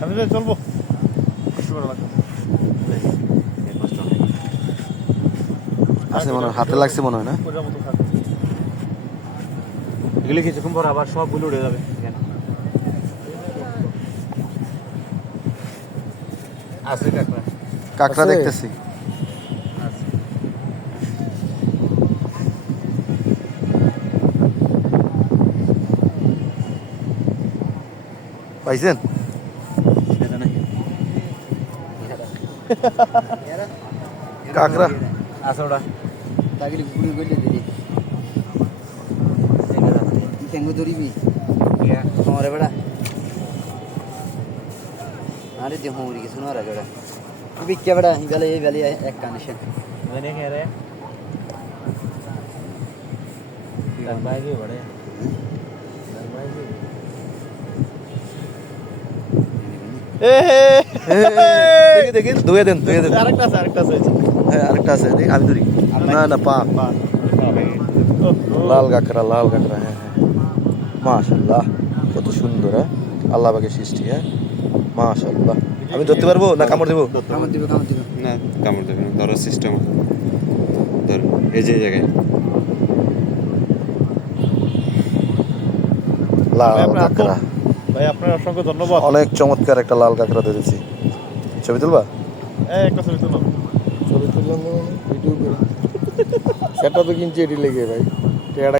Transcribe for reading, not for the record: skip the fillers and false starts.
আমি যে চলবো কষ্ট করে লাগবে আছে মনে হয় হাতে লাগছে মনে হয় না কোজার মতো থাকবে এগুলো কিছুক্ষণ পর আবার সবগুলো উড়ে যাবে আছে কাঁকড়া কাঁকড়া আছে? দেখতেছি পাইছেন কাঁকড়া আছে ওটা তাগিরি গুড়ি গলে দিলি তেঙ্গু ধরিবি হরে বেড়া আরে দে হরি কিছু না রে বেড়া বিক্কে বেড়া গলে এই বেলি এক কানেকশন मैंने कह रहे लंबाई बड़े দেখি দেখি ধুয়ে দেন আরেকটা আছে হ্যাঁ আরেকটা আছে দেখি আমি ধরি না না পা লাল কাঁকড়া হ্যাঁ হ্যাঁ মাশাআল্লাহ কত সুন্দর হ্যাঁ আল্লাহ পাকের সৃষ্টি হ্যাঁ মাশাআল্লাহ আমি ধরতে পারবো না কামড় দেবো কামড় দিবে না কামড় দেবে না ধরার সিস্টেম ধর এই যে জায়গায় লাল ভাই, আপনার কাঁকড়া ভাই আপনার অসংখ্য ধন্যবাদ অনেক চমৎকার একটা লাল কাঁকড়া ধরেছি ছবি তুলবা একটা ছবি তুলো ছবি তুললাম ভিডিও করে সেটা তো কিনছি এটি লেগে ভাই